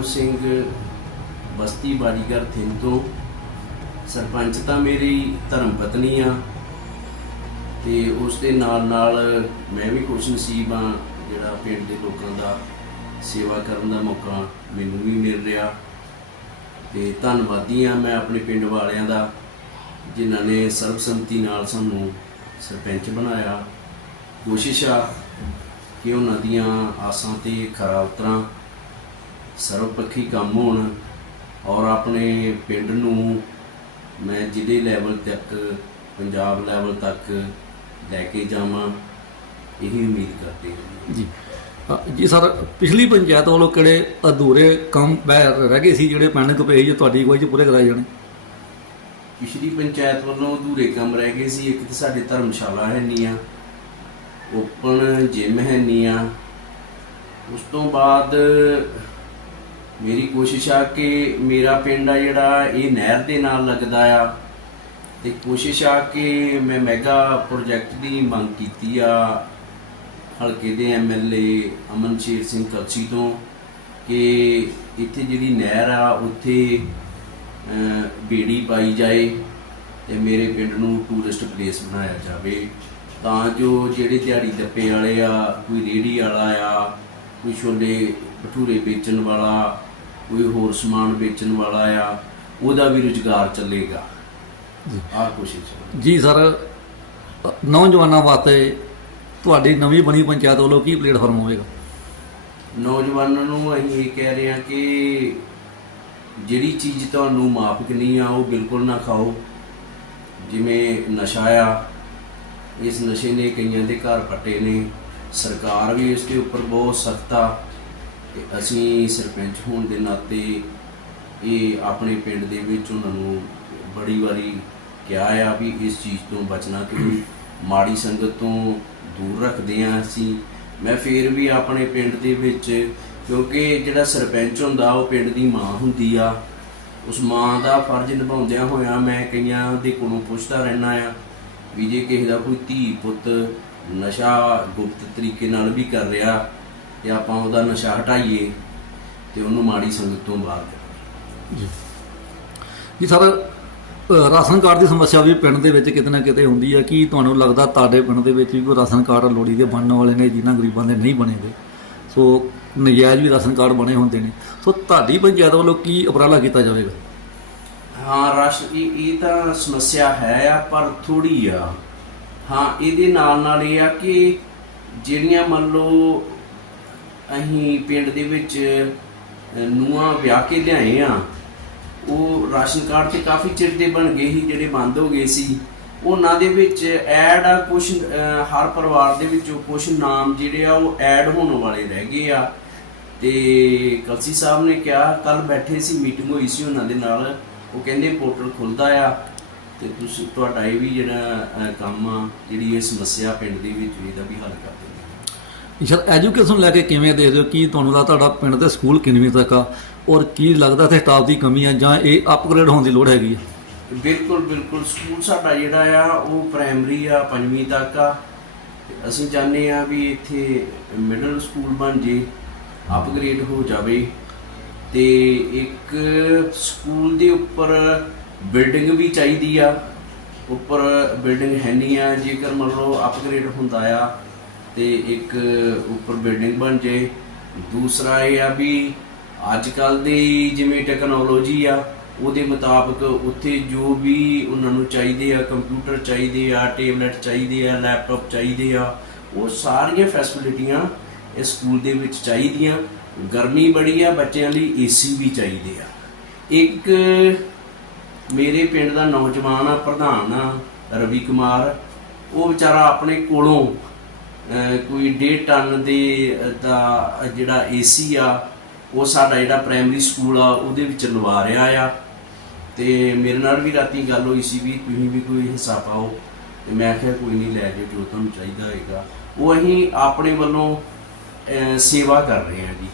ਕਰਮ ਸਿੰਘ ਬਸਤੀ ਬਾੜੀਗਰ ਥਿੰਦ ਤੋਂ ਸਰਪੰਚ ਤਾਂ ਮੇਰੀ ਧਰਮ ਪਤਨੀ ਆ ਤੇ ਉਸ ਦੇ ਨਾਲ ਨਾਲ ਮੈਂ ਵੀ ਖੁਸ਼ ਨਸੀਬ ਆ ਜਿਹੜਾ ਪਿੰਡ ਦੇ ਲੋਕਾਂ ਦਾ ਸੇਵਾ ਕਰਨ ਦਾ ਮੌਕਾ ਮੈਨੂੰ ਵੀ ਮਿਲ ਰਿਹਾ ਤੇ ਧੰਨਵਾਦੀ ਆ ਮੈਂ ਆਪਣੇ ਪਿੰਡ ਵਾਲਿਆਂ ਦਾ, ਜਿਨ੍ਹਾਂ ਨੇ ਸਰਬਸੰਮਤੀ ਨਾਲ ਸਾਨੂੰ ਸਰਪੰਚ ਬਣਾਇਆ। ਕੋਸ਼ਿਸ਼ ਆ ਕਿ ਉਹਨਾਂ ਦੀਆਂ ਆਸਾਂ ਤੇ ਖਰਾ ਉਤਰਾਂ। ਸਰਵਪੱਖੀ ਕੰਮ ਹੋਣ ਔਰ ਆਪਣੇ ਪਿੰਡ ਨੂੰ ਮੈਂ ਜ਼ਿਲ੍ਹੇ ਲੈਵਲ ਤੱਕ ਪੰਜਾਬ ਲੈਵਲ ਤੱਕ ਲੈ ਕੇ ਜਾਵਾਂ ਇਹੀ ਉਮੀਦ ਕਰਦੇ ਹਾਂ। ਜੀ। ਜੀ ਸਰ ਪਿਛਲੀ ਪੰਚਾਇਤ ਵੱਲੋਂ ਕਿਹੜੇ ਅਧੂਰੇ ਕੰਮ ਰਹਿ ਗਏ ਸੀ ਜਿਹੜੇ ਪਿੰਡ ਕੋ ਪਏ ਜੋ ਤੁਹਾਡੀ ਅਗਵਾਈ 'ਚ ਪੂਰੇ ਕਰਾਏ ਜਾਣੇ? ਪਿਛਲੀ ਪੰਚਾਇਤ ਵੱਲੋਂ ਅਧੂਰੇ ਕੰਮ ਰਹਿ ਗਏ ਸੀ ਇੱਕ ਤਾਂ ਸਾਡੇ ਧਰਮਸ਼ਾਲਾ ਹੈ ਨਹੀਂ ਆ ਓਪਨ ਜਿਮ ਹੈ ਨਹੀਂ ਆ ਉਸ ਤੋਂ ਬਾਅਦ ਮੇਰੀ ਕੋਸ਼ਿਸ਼ ਆ ਕਿ ਮੇਰਾ ਪਿੰਡ ਆ ਜਿਹੜਾ, ਇਹ ਨਹਿਰ ਦੇ ਨਾਲ ਲੱਗਦਾ ਆ। ਤੇ ਕੋਸ਼ਿਸ਼ ਆ ਕਿ ਮੈਂ ਮੈਗਾ ਪ੍ਰੋਜੈਕਟ ਦੀ ਮੰਗ ਕੀਤੀ ਆ, ਹਲਕੇ ਦੇ ਐਮਐਲਏ ਅਮਨਸ਼ੇਰ ਸਿੰਘ ਕਲਸੀ ਤੋਂ, ਕਿ ਇੱਥੇ ਜਿਹੜੀ ਨਹਿਰ ਆ, ਉੱਥੇ ਬੇੜੀ ਪਾਈ ਜਾਏ ਤੇ ਮੇਰੇ ਪਿੰਡ ਨੂੰ ਟੂਰਿਸਟ ਪਲੇਸ ਬਣਾਇਆ ਜਾਵੇ। ਤਾਂ ਜੋ ਜਿਹੜੇ ਦਿਹਾੜੀ ਦੱਪੇ ਵਾਲੇ ਆ, ਕੋਈ ਰੇੜੀ ਵਾਲਾ ਆ, ਕੋਈ ਛੋਲੇ ਭਟੂਰੇ ਵੇਚਣ ਵਾਲਾ ਕੋਈ ਹੋਰ ਸਮਾਨ ਵੇਚਣ ਵਾਲਾ ਆ ਉਹਦਾ ਵੀ ਰੁਜ਼ਗਾਰ ਚੱਲੇਗਾ। ਆਹ ਕੋਸ਼ਿਸ਼ ਜੀ ਸਰ ਨੌਜਵਾਨਾਂ ਵਾਸਤੇ ਤੁਹਾਡੀ ਨਵੀਂ ਬਣੀ ਪੰਚਾਇਤ ਵੱਲੋਂ ਕੀ ਪਲੇਟਫਾਰਮ ਹੋਵੇਗਾ? ਨੌਜਵਾਨਾਂ ਨੂੰ ਅਸੀਂ ਇਹ ਕਹਿ ਰਹੇ ਹਾਂ ਕਿ ਜਿਹੜੀ ਚੀਜ਼ ਤੁਹਾਨੂੰ ਮਾਫਕ ਨਹੀਂ ਆ ਉਹ ਬਿਲਕੁਲ ਨਾ ਖਾਓ। ਜਿਵੇਂ ਨਸ਼ਾ ਆ ਇਸ ਨਸ਼ੇ ਨੇ ਕਈਆਂ ਦੇ ਘਰ ਪੱਟੇ ਨੇ। ਸਰਕਾਰ ਵੀ ਇਸ ਦੇ ਉੱਪਰ ਬਹੁਤ ਸਖਤ ਆ। ਤੇ ਅਸੀਂ ਸਰਪੰਚ ਹੋਣ ਦੇ ਨਾਤੇ ਇਹ ਆਪਣੇ ਪਿੰਡ ਦੇ ਵਿੱਚ ਉਹਨਾਂ ਨੂੰ ਬੜੀ ਵਾਰੀ ਕਿਹਾ ਆ ਵੀ ਇਸ ਚੀਜ਼ ਤੋਂ ਬਚਣਾ ਕਿ ਮਾੜੀ ਸੰਗਤ ਤੋਂ ਦੂਰ ਰੱਖਦੇ ਆ ਅਸੀਂ। ਮੈਂ ਫੇਰ ਵੀ ਆਪਣੇ ਪਿੰਡ ਦੇ ਵਿੱਚ, ਕਿਉਂਕਿ ਜਿਹੜਾ ਸਰਪੰਚ ਹੁੰਦਾ, ਉਹ ਪਿੰਡ ਦੀ ਮਾਂ ਹੁੰਦੀ ਆ। ਉਸ ਮਾਂ ਦਾ ਫਰਜ਼ ਨਿਭਾਉਂਦਿਆਂ ਹੋਇਆ ਮੈਂ ਕਈਆਂ ਦੇ ਕੋਲੋਂ ਪੁੱਛਦਾ ਰਹਿਣਾ ਆ ਵੀ ਜੇ ਕਿਸੇ ਦਾ ਕੋਈ ਧੀ ਪੁੱਤ ਨਸ਼ਾ ਗੁਪਤ ਤਰੀਕੇ ਨਾਲ ਵੀ ਕਰ ਰਿਹਾ ਤੇ ਆਪਾਂ ਉਹਦਾ ਨਸ਼ਾ ਹਟਾਈਏ ਤੇ ਉਹਨੂੰ ਮਾੜੀ ਸੰਗਤ ਤੋਂ ਬਾਹਰ ਕੱਢੀਏ। ਜੀ। ਜੀ ਸਰ ਰਾਸ਼ਨ ਕਾਰਡ ਦੀ ਸਮੱਸਿਆ ਵੀ ਪਿੰਡ ਦੇ ਵਿੱਚ ਕਿਤੇ ਨਾ ਕਿਤੇ ਹੁੰਦੀ ਹੈ ਕੀ ਤੁਹਾਨੂੰ ਲੱਗਦਾ ਤੁਹਾਡੇ ਪਿੰਡ ਦੇ ਵਿੱਚ ਵੀ ਕੋਈ ਰਾਸ਼ਨ ਕਾਰਡ ਲੋੜੀ ਦੇ ਬਣਨ ਵਾਲੇ ਨੇ ਜਿਨ੍ਹਾਂ ਗਰੀਬਾਂ ਦੇ ਨਹੀਂ ਬਣੇਗੇ ਸੋ ਨਜਾਇਜ਼ ਵੀ ਰਾਸ਼ਨ ਕਾਰਡ ਬਣੇ ਹੁੰਦੇ ਨੇ। ਸੋ ਤੁਹਾਡੀ ਪੰਚਾਇਤ ਵੱਲੋਂ ਕੀ ਉਪਰਾਲਾ ਕੀਤਾ ਜਾਵੇਗਾ? ਹਾਂ ਰਸ਼ ਇਹ ਇਹ ਤਾਂ ਸਮੱਸਿਆ ਹੈ ਆ ਪਰ ਥੋੜੀ ਆ। ਹਾਂ ਇਹਦੇ ਨਾਲ ਨਾਲ ਇਹ ਆ ਕਿ ਜਿਹੜੀਆਂ ਮੰਨ ਲਓ ਅਸੀਂ ਪਿੰਡ ਦੇ ਵਿੱਚ ਨੂਆਂ ਵਿਆਹ ਕੇ ਲਿਆਏ ਆ। ਉਹ ਰਾਸ਼ਨ ਕਾਰਡ ਤੇ ਕਾਫੀ ਚਿਰ ਦੇ ਬਣ ਗਏ ਸੀ, ਜਿਹੜੇ ਬੰਦ ਹੋ ਗਏ ਸੀ। ਉਹਨਾਂ ਦੇ ਵਿੱਚ ਐਡ ਆ ਕੁਝ ਹਰ ਪਰਿਵਾਰ ਦੇ ਵਿੱਚੋਂ ਕੁਝ ਨਾਮ ਜਿਹੜੇ ਆ, ਉਹ ਐਡ ਹੋਣ ਵਾਲੇ ਰਹਿ ਗਏ ਆ। ਤੇ ਕਲਸੀ ਸਾਹਿਬ ਨੇ ਕਿਹਾ, ਕੱਲ ਬੈਠੇ ਸੀ ਮੀਟਿੰਗ ਹੋਈ ਸੀ ਉਹਨਾਂ ਦੇ ਨਾਲ। ਉਹ ਕਹਿੰਦੇ ਪੋਰਟਲ ਖੁੱਲਦਾ ਆ। ਤੇ ਤੁਸੀਂ, ਤੁਹਾਡਾ ਇਹ ਵੀ ਜਿਹੜਾ ਕੰਮ ਆ, ਜਿਹੜੀ ਇਹ ਸਮੱਸਿਆ ਪਿੰਡ ਦੇ ਵਿੱਚ, ਇਹਦਾ ਵੀ ਹੱਲ ਕਰ ਦਿੰਦੇ ਸਰ ਐਜੂਕੇਸ਼ਨ ਲੈ ਕੇ ਕਿਵੇਂ ਦੇਖਦੇ ਹੋ? ਕੀ ਤੁਹਾਨੂੰ ਲੱਗਦਾ ਤੁਹਾਡਾ ਪਿੰਡ ਦੇ ਸਕੂਲ ਕਿੰਨਵੀਂ ਤੱਕ ਆ? ਔਰ ਕੀ ਲੱਗਦਾ ਤੇ ਸਟਾਫ ਦੀ ਕਮੀ ਆ ਜਾਂ ਇਹ ਅਪਗ੍ਰੇਡ ਹੋਣ ਦੀ ਲੋੜ ਹੈਗੀ ਆ? ਬਿਲਕੁਲ ਬਿਲਕੁਲ। ਸਕੂਲ ਸਾਡਾ ਜਿਹੜਾ ਆ, ਉਹ ਪ੍ਰਾਇਮਰੀ ਆ, ਪੰਜਵੀਂ ਤੱਕ ਆ। ਅਸੀਂ ਚਾਹੁੰਦੇ ਆ ਵੀ ਇੱਥੇ ਮਿਡਲ ਸਕੂਲ ਬਣ ਜੇ ਅਪਗ੍ਰੇਡ ਹੋ ਜਾਵੇ। ਤੇ ਇੱਕ ਸਕੂਲ ਦੇ ਉੱਪਰ ਬਿਲਡਿੰਗ ਵੀ ਚਾਹੀਦੀ ਆ। ਉੱਪਰ ਬਿਲਡਿੰਗ ਹੈ ਨਹੀਂ ਆ, ਜੇਕਰ ਮੰਨ ਲਓ ਅਪਗ੍ਰੇਡ ਹੁੰਦਾ ਆ ਤੇ ਇੱਕ ਉੱਪਰ ਬਿਲਡਿੰਗ ਬਣ ਜੇ। ਦੂਸਰਾ ਇਹ ਆ ਵੀ ਅੱਜ ਕੱਲ ਦੀ ਜਿਵੇਂ ਟੈਕਨੋਲੋਜੀ ਆ, ਉਹਦੇ ਮੁਤਾਬਕ ਉੱਥੇ ਜੋ ਵੀ ਉਹਨਾਂ ਨੂੰ ਚਾਹੀਦੇ ਆ ਕੰਪਿਊਟਰ ਚਾਹੀਦੇ ਆ ਟੇਬਲੇਟ ਚਾਹੀਦੇ ਆ ਲੈਪਟਾਪ ਚਾਹੀਦੇ ਆ, ਉਹ ਸਾਰੀਆਂ ਫੈਸਿਲਿਟੀਆਂ ਇਸ ਸਕੂਲ ਦੇ ਵਿੱਚ ਚਾਹੀਦੀਆਂ। ਗਰਮੀ ਬੜੀ ਆ, ਬੱਚਿਆਂ ਲਈ ਏਸੀ ਵੀ ਚਾਹੀਦੇ ਆ। ਇੱਕ ਮੇਰੇ ਪਿੰਡ ਦਾ ਨੌਜਵਾਨ ਆ, ਪ੍ਰਧਾਨ ਆ, ਰਵੀ ਕੁਮਾਰ। ਉਹ ਵਿਚਾਰਾ ਆਪਣੇ ਕੋਲੋਂ ਕੋਈ 1.5 ਟਨ ਦੇ ਦਾ ਜਿਹੜਾ ਏਸੀ ਆ ਉਹ ਸਾਡਾ ਜਿਹੜਾ ਪ੍ਰਾਇਮਰੀ ਸਕੂਲ ਆ ਉਹਦੇ ਵਿੱਚ ਲਵਾ ਰਿਹਾ ਆ। ਤੇ ਮੇਰੇ ਨਾਲ ਵੀ ਰਾਤੀ ਗੱਲ ਹੋਈ ਸੀ ਵੀ ਤੁਸੀਂ ਵੀ ਕੋਈ ਹਿੱਸਾ ਪਾਓ। ਤੇ ਮੈਂ ਕਿਹਾ ਕੋਈ ਨਹੀਂ ਲੈ ਜਾਓ ਜੋ ਤੁਹਾਨੂੰ ਚਾਹੀਦਾ ਹੋਏਗਾ। ਉਹ ਅਸੀਂ ਆਪਣੇ ਵੱਲੋਂ ਸੇਵਾ ਕਰ ਰਹੇ ਹਾਂ ਜੀ।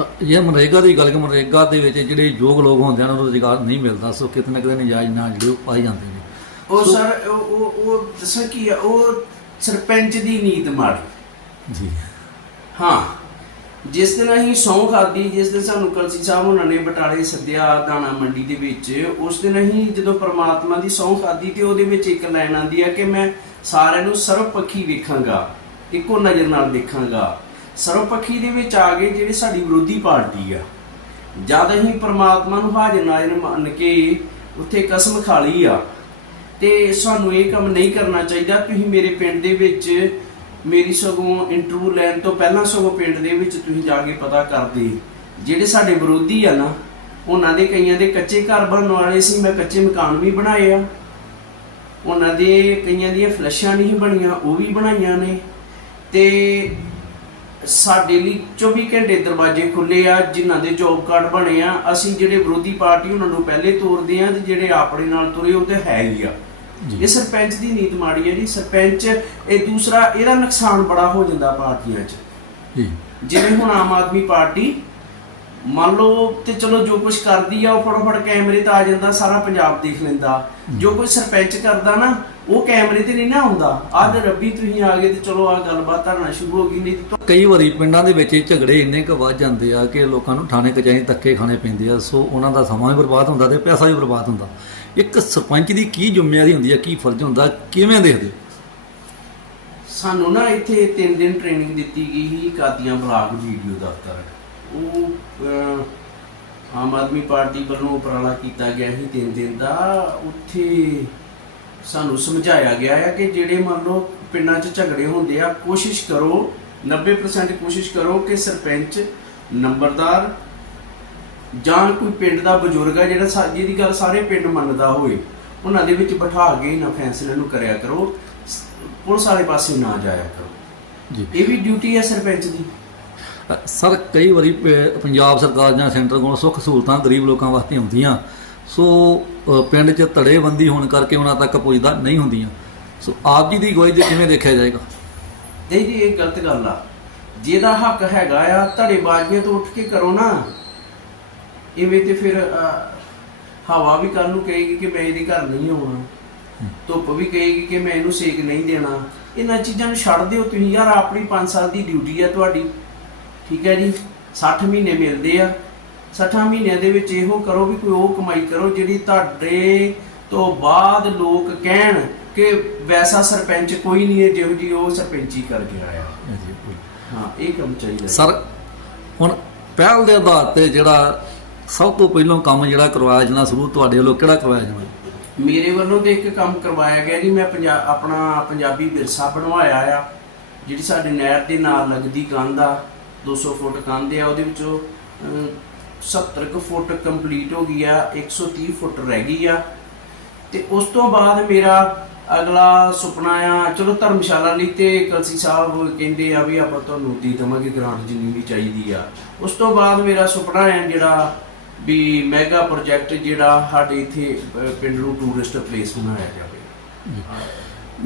ਅ, ਜੇ ਮਨਰੇਗਾ ਦੀ ਗੱਲ ਕਿ ਮਨਰੇਗਾ ਦੇ ਵਿੱਚ ਜਿਹੜੇ ਯੋਗ ਲੋਕ ਹੁੰਦੇ ਹਨ ਉਹਨਾਂ ਨੂੰ ਰੁਜ਼ਗਾਰ ਨਹੀਂ ਮਿਲਦਾ। ਸੋ ਕਿਤੇ ਨਾ ਕਿਤੇ ਨਜਾਇਜ਼ ਨਾਲ ਜਿਹੜੇ ਪਾਈ ਜਾਂਦੇ ਨੇ। ਉਹ ਸਰ ਉਹ ਉਹ ਉਹ ਦੱਸਾਂ ਕੀ ਆ ਉਹ ਸਰਪੰਚ ਦੀ ਨੀਤ ਮਾੜੀ ਜੀ। ਹਾਂ ਜਿਸ ਦਿਨ ਅਸੀਂ ਸਹੁੰ ਖਾਦੀ ਜਿਸ ਦਿਨ ਸਾਨੂੰ ਕਲਸੀ ਸਾਹਿਬ ਉਹਨਾਂ ਨੇ ਬਟਾਲੇ ਸੱਦਿਆ ਦਾਣਾ ਮੰਡੀ ਦੇ ਵਿੱਚ ਉਸ ਦਿਨ ਅਸੀਂ ਜਦੋਂ ਪ੍ਰਮਾਤਮਾ ਦੀ ਸਹੁੰ ਖਾਦੀ ਤੇ ਉਹਦੇ ਵਿੱਚ ਇੱਕ ਲਾਈਨ ਆਂਦੀ ਆ ਕਿ ਮੈਂ ਸਾਰਿਆਂ ਨੂੰ ਸਰਵਪੱਖੀ ਵੇਖਾਂਗਾ ਇੱਕੋ ਨਜ਼ਰ ਨਾਲ ਦੇਖਾਂਗਾ। ਸਰਵਪੱਖੀ ਦੇ ਵਿੱਚ ਆ ਗਏ ਜਿਹੜੇ ਸਾਡੀ ਵਿਰੋਧੀ ਪਾਰਟੀ ਆ ਜਦ ਅਸੀਂ ਪ੍ਰਮਾਤਮਾ ਨੂੰ ਹਾਜ਼ਰ ਨਾਜ਼ਰ ਮੰਨ ਕੇ ਉੱਥੇ ਕਸਮ ਖਾ ਲਈ ਆ ਤੇ ਸਾਨੂੰ ਇਹ ਕੰਮ ਨਹੀਂ ਕਰਨਾ ਚਾਹੀਦਾ। ਤੁਸੀਂ ਮੇਰੇ ਪਿੰਡ ਦੇ ਵਿੱਚ ਮੇਰੀ ਸਗੋਂ ਇੰਟਰਵਿਊ ਲੈਣ ਤੋਂ ਪਹਿਲਾਂ ਸਗੋਂ ਪਿੰਡ ਦੇ ਵਿੱਚ ਤੁਸੀਂ ਜਾ ਕੇ ਪਤਾ ਕਰਦੇ। ਜਿਹੜੇ ਸਾਡੇ ਵਿਰੋਧੀ ਆ ਨਾ, ਉਹਨਾਂ ਦੇ ਕਈਆਂ ਦੇ ਕੱਚੇ ਘਰ ਬਣਨ ਵਾਲੇ ਸੀ, ਮੈਂ ਕੱਚੇ ਮਕਾਨ ਵੀ ਬਣਾਏ ਆ। ਉਹਨਾਂ ਦੇ ਕਈਆਂ ਦੀਆਂ ਫਲੈਸ਼ਾਂ ਨਹੀਂ ਬਣੀਆਂ, ਉਹ ਵੀ ਬਣਾਈਆਂ ਨੇ। ਤੇ ਸਾਡੇ ਲਈ 24 ਘੰਟੇ ਦਰਵਾਜ਼ੇ ਖੁੱਲੇ ਆ, ਜਿਨ੍ਹਾਂ ਦੇ ਜੋਬ ਕਾਰਡ ਬਣੇ ਆ। ਅਸੀਂ ਜਿਹੜੇ ਵਿਰੋਧੀ ਪਾਰਟੀ ਉਹਨਾਂ ਨੂੰ ਪਹਿਲੇ ਤੋਰਦੇ ਆ ਤੇ ਜਿਹੜੇ ਆਪਣੇ ਨਾਲ ਤੁਰੇ, ਉਹ ਤੇ ਹੈ ਹੀ ਆ। ਇਹ ਸਰਪੰਚ ਦੀ ਨੀਤ ਮਾੜੀ ਹੈ ਜੀ। ਸਰਪੰਚ ਇਹ ਦੂਸਰਾ ਇਹਦਾ ਨੁਕਸਾਨ ਬੜਾ ਹੋ ਜਾਂਦਾ ਪਾਰਟੀਆਂ 'ਚ। ਜੀ। ਜਿਵੇਂ ਹੁਣ ਆਮ ਆਦਮੀ ਪਾਰਟੀ ਮੰਨ ਲਓ ਤੇ ਚਲੋ ਜੋ ਕੁਝ ਕਰਦੀ ਆ ਉਹ ਫਟਾਫਟ ਕੈਮਰੇ ਤੇ ਆ ਜਾਂਦਾ ਸਾਰਾ ਪੰਜਾਬ ਦੇਖ ਲੈਂਦਾ। ਜੋ ਕੋਈ ਸਰਪੰਚ ਕਰਦਾ ਨਾ ਉਹ ਕੈਮਰੇ ਤੇ ਨਹੀਂ ਨਾ ਆਉਂਦਾ। ਆਹ ਤੇ ਰੱਬੀ ਤੁਸੀਂ ਆ ਗਏ ਤੇ ਚਲੋ ਆ ਗੱਲਬਾਤ ਧਰਨਾ ਸ਼ੁਰੂ ਹੋ ਗਈ ਨਹੀਂ ਤੇ ਕਈ ਵਾਰੀ ਪਿੰਡਾਂ ਦੇ ਵਿੱਚ ਝਗੜੇ ਇੰਨੇ ਕੁ ਵੱਧ ਜਾਂਦੇ ਆ ਕਿ ਲੋਕਾਂ ਨੂੰ ਥਾਣੇ ਕਚਹਿਰੀ ਧੱਕੇ ਖਾਣੇ ਪੈਂਦੇ ਆ ਸੋ ਉਹਨਾਂ ਦਾ ਸਮਾਂ ਵੀ ਬਰਬਾਦ ਹੁੰਦਾ ਤੇ ਪੈਸਾ ਵੀ ਬਰਬਾਦ ਹੁੰਦਾ। ਇੱਕ ਸਰਪੰਚ ਦੀ ਕੀ ਜ਼ਿੰਮੇਵਾਰੀ ਹੁੰਦੀ ਆ ਕੀ ਫਰਜ਼ ਹੁੰਦਾ ਕਿਵੇਂ ਦੇਖਦੇ ਸਾਨੂੰ ਨਾ ਇੱਥੇ 3 ਦਿਨ ਟ੍ਰੇਨਿੰਗ ਦਿੱਤੀ ਗਈ ਸੀ ਕਾਦੀਆਂ ਬਲਾਕ ਵੀਡੀਓ ਦਫ਼ਤਰ। ਉਹ ਅਹ, ਆਮ ਆਦਮੀ ਪਾਰਟੀ ਵੱਲੋਂ ਉਪਰਾਲਾ ਕੀਤਾ ਗਿਆ ਸੀ 3 ਦਿਨ ਦਾ। ਉੱਥੇ ਸਾਨੂੰ ਸਮਝਾਇਆ ਗਿਆ ਹੈ ਕਿ ਜਿਹੜੇ ਮੰਨ ਲਓ ਪਿੰਡਾਂ 'ਚ ਝਗੜੇ ਹੁੰਦੇ ਆ ਕੋਸ਼ਿਸ਼ ਕਰੋ 90% ਕੋਸ਼ਿਸ਼ ਕਰੋ ਕਿ ਸਰਪੰਚ ਨੰਬਰਦਾਰ ਜਾਂ ਕੋਈ ਪਿੰਡ ਦਾ ਬਜ਼ੁਰਗ ਆ ਜਿਹੜਾ ਸਾ- ਜਿਹਦੀ ਗੱਲ ਸਾਰੇ ਪਿੰਡ ਮੰਨਦਾ ਹੋਵੇ ਉਹਨਾਂ ਦੇ ਵਿੱਚ ਬਿਠਾ ਕੇ ਇਹਨਾਂ ਫੈਸਲੇ ਨੂੰ ਕਰਿਆ ਕਰੋ ਪੁਲਿਸ ਵਾਲੇ ਪਾਸੇ ਨਾ ਜਾਇਆ ਕਰੋ। ਜੀ। ਇਹ ਵੀ ਡਿਊਟੀ ਹੈ ਸਰਪੰਚ ਦੀ। ਸਰ ਕਈ ਵਾਰੀ ਪੰਜਾਬ ਸਰਕਾਰ ਜਾਂ ਸੈਂਟਰ ਕੋਲ ਸੁੱਖ ਸਹੂਲਤਾਂ ਗਰੀਬ ਲੋਕਾਂ ਵਾਸਤੇ ਹੁੰਦੀਆਂ ਸੋ ਪਿੰਡ 'ਚ ਧੜੇਬੰਦੀ ਹੋਣ ਕਰਕੇ ਉਹਨਾਂ ਤੱਕ ਪੁੱਜਦਾ ਨਹੀਂ ਹੁੰਦੀਆਂ। ਸੋ ਆਪ ਜੀ ਦੀ ਅਗਵਾਈ 'ਚ ਕਿਵੇਂ ਦੇਖਿਆ ਜਾਏਗਾ? ਨਹੀਂ ਜੀ ਇਹ ਗਲਤ ਗੱਲ ਆ। ਜਿਹਦਾ ਹੱਕ ਹੈਗਾ ਆ ਧੜੇਬਾਜ਼ੀਆਂ ਤੋਂ ਉੱਠ ਕੇ ਕਰੋ ਨਾ। ਇਵੇਂ ਤੇ ਫਿਰ ਅਹ, ਹਵਾ ਵੀ ਕੱਲ ਨੂੰ ਕਹੇਗੀ ਕਿ ਮੈਂ ਇਹਦੇ ਘਰ ਨਹੀਂ ਆਉਣਾ। ਧੁੱਪ ਵੀ ਕਹੇਗੀ ਕਿ ਮੈਂ ਇਹਨੂੰ ਸੇਕ ਨਹੀਂ ਦੇਣਾ। ਇਹਨਾਂ ਚੀਜ਼ਾਂ ਨੂੰ ਛੱਡ ਦਿਓ ਤੁਸੀਂ। ਯਾਰ ਆਪਣੀ 5 ਸਾਲ ਦੀ ਡਿਊਟੀ ਆ ਤੁਹਾਡੀ। ਠੀਕ ਹੈ ਜੀ? 60 ਮਹੀਨੇ ਮਿਲਦੇ ਆ। 60 ਮਹੀਨਿਆਂ ਦੇ ਵਿੱਚ ਇਹੋ ਕਰੋ ਵੀ ਕੋਈ ਉਹ ਕਮਾਈ ਕਰੋ ਜਿਹੜੀ ਤੁਹਾਡੇ ਤੋਂ ਬਾਅਦ ਲੋਕ ਕਹਿਣ ਕਿ ਵੈਸਾ ਸਰਪੰਚ ਕੋਈ ਨਹੀਂ ਹੈ ਜਿਹੋ ਜੀ ਉਹ ਸਰਪੰਚੀ ਕਰ ਗਿਆ ਆ। ਹਾਂ ਇਹ ਕੰਮ ਚਾਹੀਦਾ ਹੈ। ਸਰ ਹੁਣ ਪਹਿਲ ਦੇ ਆਧਾਰ ਤੇ ਜਿਹੜਾ ਸਭ ਤੋਂ ਪਹਿਲਾਂ ਕੰਮ ਜਿਹੜਾ ਕਰਵਾਇਆ ਜਾਣਾ ਸ਼ੁਰੂ ਤੁਹਾਡੇ ਵੱਲੋਂ ਕਿਹੜਾ ਕਰਵਾਇਆ ਜਾਣਾ? ਮੇਰੇ ਵੱਲੋਂ ਤੇ ਇੱਕ ਕੰਮ ਕਰਵਾਇਆ ਗਿਆ ਜੀ ਮੈਂ ਪੰਜਾ- ਆਪਣਾ ਪੰਜਾਬੀ ਵਿਰਸਾ ਬਣਵਾਇਆ ਆ ਜਿਹੜੀ ਸਾਡੇ ਨਹਿਰ ਦੇ ਨਾਲ ਲੱਗਦੀ ਕੰਧ ਆ 200 ਫੁੱਟ ਕੰਧ ਆ ਉਹਦੇ ਵਿੱਚੋਂ ਅਹ, 70 ਕੁ ਫੁੱਟ ਕੰਪਲੀਟ ਹੋ ਗਈ ਆ 130 ਫੁੱਟ ਰਹਿ ਗਈ ਆ। ਤੇ ਉਸ ਤੋਂ ਬਾਅਦ ਮੇਰਾ ਅਗਲਾ ਸੁਪਨਾ ਆ ਚਲੋ ਧਰਮਸ਼ਾਲਾ ਲਈ ਤੇ ਕਲਸੀ ਸਾਹਿਬ ਕਹਿੰਦੇ ਆ ਵੀ ਆਪਾਂ ਤੁਹਾਨੂੰ ਦੇ ਦੇਵਾਂਗੇ ਗ੍ਰਾਂਟ ਜਿੰਨੀ ਵੀ ਚਾਹੀਦੀ ਆ। ਉਸ ਤੋਂ ਬਾਅਦ ਮੇਰਾ ਸੁਪਨਾ ਆ ਜਿਹੜਾ ਵੀ ਮੈਗਾ ਪ੍ਰੋਜੈਕਟ ਜਿਹੜਾ ਸਾਡੇ ਇੱਥੇ ਪਿੰਡ ਨੂੰ ਟੂਰਿਸਟ ਪਲੇਸ ਬਣਾਇਆ ਜਾਵੇ।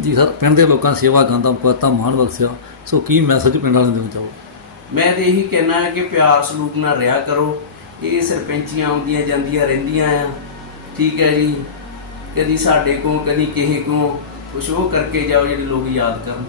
ਜੀ ਸਰ ਪਿੰਡ ਦੇ ਲੋਕਾਂ ਸੇਵਾ ਕਰਨ ਦਾ ਮੌਕਾ ਮਾਣ ਬਖਸ਼ਿਆ ਸੋ ਕੀ ਮੈਸੇਜ ਪਿੰਡ ਵਾਲਿਆਂ ਨੂੰ ਚਾਹੋ ਮੈਂ ਤੇ ਇਹੀ ਕਹਿਣਾ ਹੈ ਕਿ ਪਿਆਰ ਸਲੂਕ ਨਾਲ ਰਿਹਾ ਕਰੋ। ਇਹ ਸਰਪੰਚੀਆਂ ਆਉਂਦੀਆਂ ਜਾਂਦੀਆਂ ਰਹਿੰਦੀਆਂ ਆ। ਠੀਕ ਹੈ ਜੀ। ਕਦੀ ਸਾਡੇ ਕੋ ਕਦੀ ਕਿਸੇ ਕੋ ਕੁਛ ਉਹ ਕਰਕੇ ਜਾਓ ਜਿਹੜੇ ਲੋਕ ਯਾਦ ਕਰਨ।